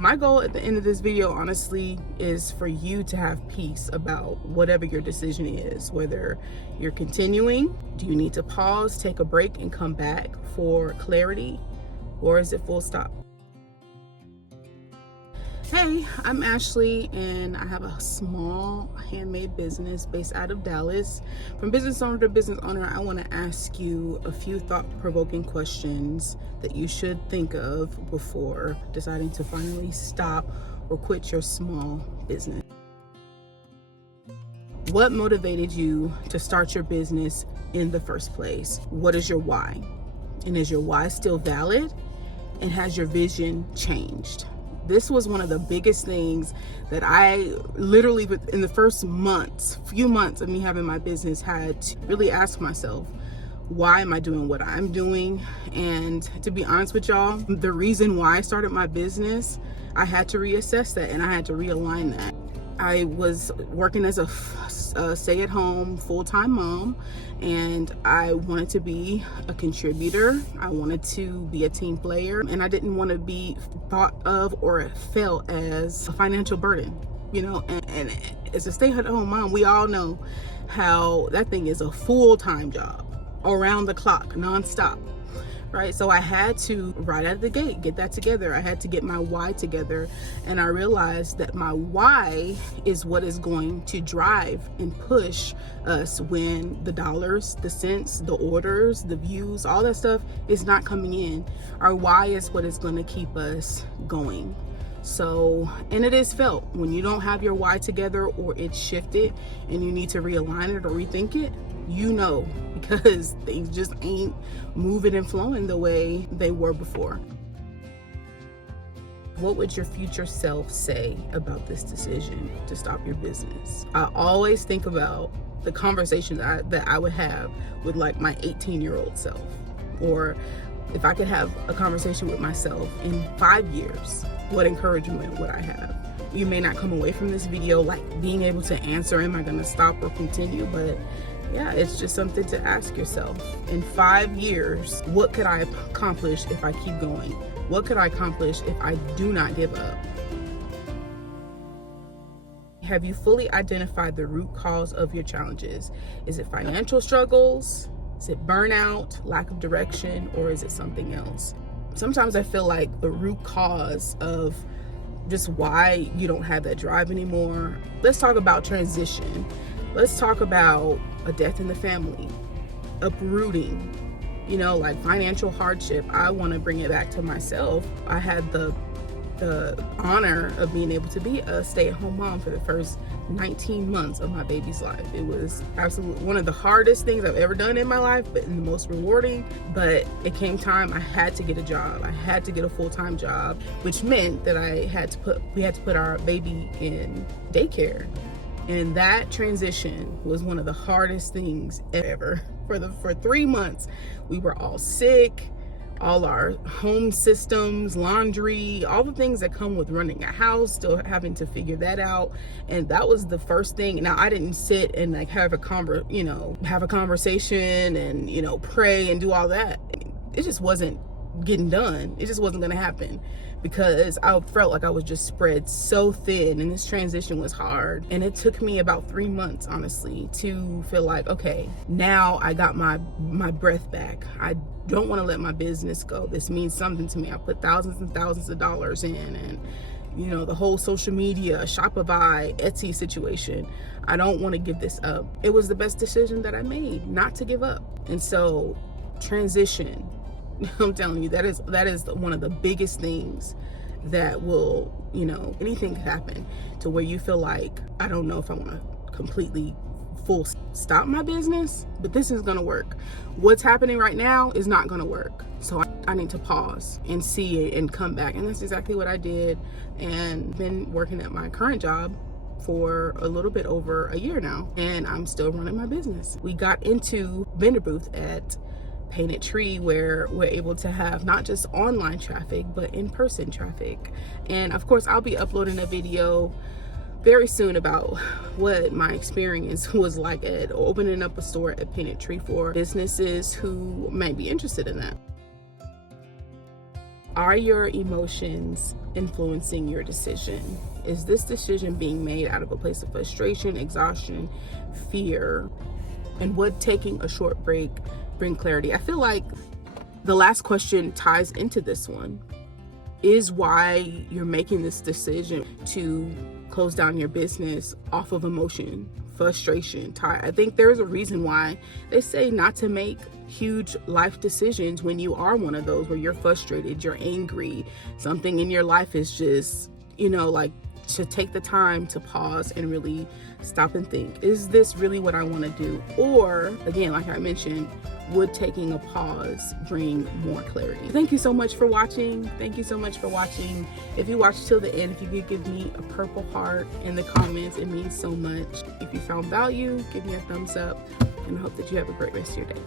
My goal at the end of this video, honestly, is for you to have peace about whatever your decision is, whether you're continuing, do you need to pause, take a break, and come back for clarity, or is it full stop? Hey, I'm Ashley, and I have a small handmade business based out of Dallas. From business owner to business owner, I want to ask you a few thought-provoking questions that you should think of before deciding to finally stop or quit your small business. What motivated you to start your business in the first place? What is your why? And is your why still valid? And has your vision changed? This was one of the biggest things that I literally, in the first few months of me having my business, had to really ask myself, why am I doing what I'm doing? And to be honest with y'all, the reason why I started my business, I had to reassess that and I had to realign that. I was working as a stay-at-home full-time mom, and I wanted to be a contributor. I wanted to be a team player, and I didn't want to be thought of or felt as a financial burden, you know. And as a stay-at-home mom, we all know how that thing is a full-time job, around the clock, non-stop. Right? So I had to, right out of the gate, get that together. I had to get my why together. And I realized that my why is what is going to drive and push us when the dollars, the cents, the orders, the views, all that stuff is not coming in. Our why is what is going to keep us going. So, and it is felt when you don't have your why together, or it's shifted and you need to realign it or rethink it, you know, because things just ain't moving and flowing the way they were before. What would your future self say about this decision to stop your business? I always think about the conversations that I would have with like my 18-year-old self, or if I could have a conversation with myself in 5 years, what encouragement would I have? You may not come away from this video like being able to answer, am I gonna stop or continue? But yeah, it's just something to ask yourself. In 5 years, what could I accomplish if I keep going? What could I accomplish if I do not give up? Have you fully identified the root cause of your challenges? Is it financial struggles? Is it burnout, lack of direction, or is it something else? Sometimes I feel like the root cause of just why you don't have that drive anymore. Let's talk about transition. Let's talk about a death in the family, uprooting, you know, like financial hardship. I want to bring it back to myself. I had the honor of being able to be a stay-at-home mom for the first 19 months of my baby's life. It was absolutely one of the hardest things I've ever done in my life, but the most rewarding. But it came time, I had to get a job. I had to get a full-time job, which meant that we had to put our baby in daycare. And that transition was one of the hardest things ever. For 3 months, we were all sick. All our home systems, laundry, all the things that come with running a house, still having to figure that out. And that was the first thing. Now, I didn't sit and like have a conversation and, you know, pray and do all that. It just wasn't getting done. It just wasn't going to happen, because I felt like I was just spread so thin, and this transition was hard. And it took me about 3 months, honestly, to feel like, okay, now I got my breath back. I don't want to let my business go. This means something to me. I put thousands and thousands of dollars in, and you know, the whole social media, Shopify, Etsy situation. I don't want to give this up. It was the best decision that I made, not to give up. And so transition, I'm telling you, that is one of the biggest things that will, you know, anything could happen to where you feel like, I don't know if I want to completely full stop my business, but this is going to work. What's happening right now is not going to work. So I need to pause and see it and come back. And that's exactly what I did, and been working at my current job for a little bit over a year now, and I'm still running my business. We got into vendor booth at Painted Tree, where we're able to have not just online traffic, but in-person traffic. And of course, I'll be uploading a video very soon about what my experience was like at opening up a store at Painted Tree for businesses who might be interested in that. Are your emotions influencing your decision? Is this decision being made out of a place of frustration, exhaustion, fear? And would taking a short break bring clarity? I feel like the last question ties into this one. Is why you're making this decision to close down your business off of emotion, frustration, tired? I think there's a reason why they say not to make huge life decisions when you are one of those where you're frustrated, you're angry, something in your life is just, like, to take the time to pause and really stop and think, is this really what I want to do? Or again, like I mentioned, would taking a pause bring more clarity? Thank you so much for watching. Thank you so much for watching. If you watched till the end, if you could give me a purple heart in the comments, it means so much. If you found value, give me a thumbs up, and I hope that you have a great rest of your day.